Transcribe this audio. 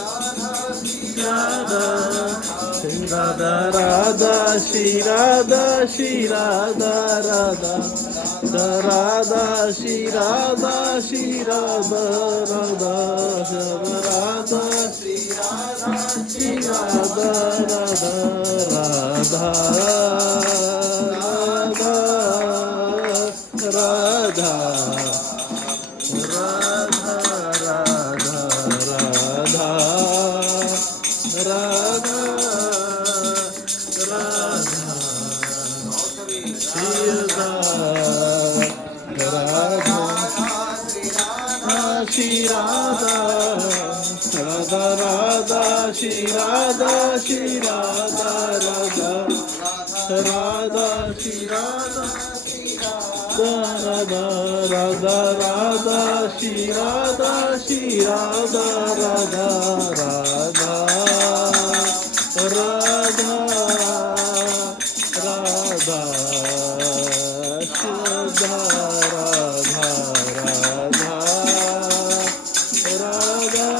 राधा श्री राधा राधा श्री राधा श्री राधा राधा राधा श्री राधा श्री राधा राधा राधा श्री राधा श्री राधा राधा राधा राधा राधा राधा राधा राधा राधा श्री राधा राधा राधा श्री राधा श्री राधा राधा राधा श्री राधा राधा राधा राधा श्री राधा श्री राधा राधा राधा राधा राधा शुद्ध राधा राधा राधा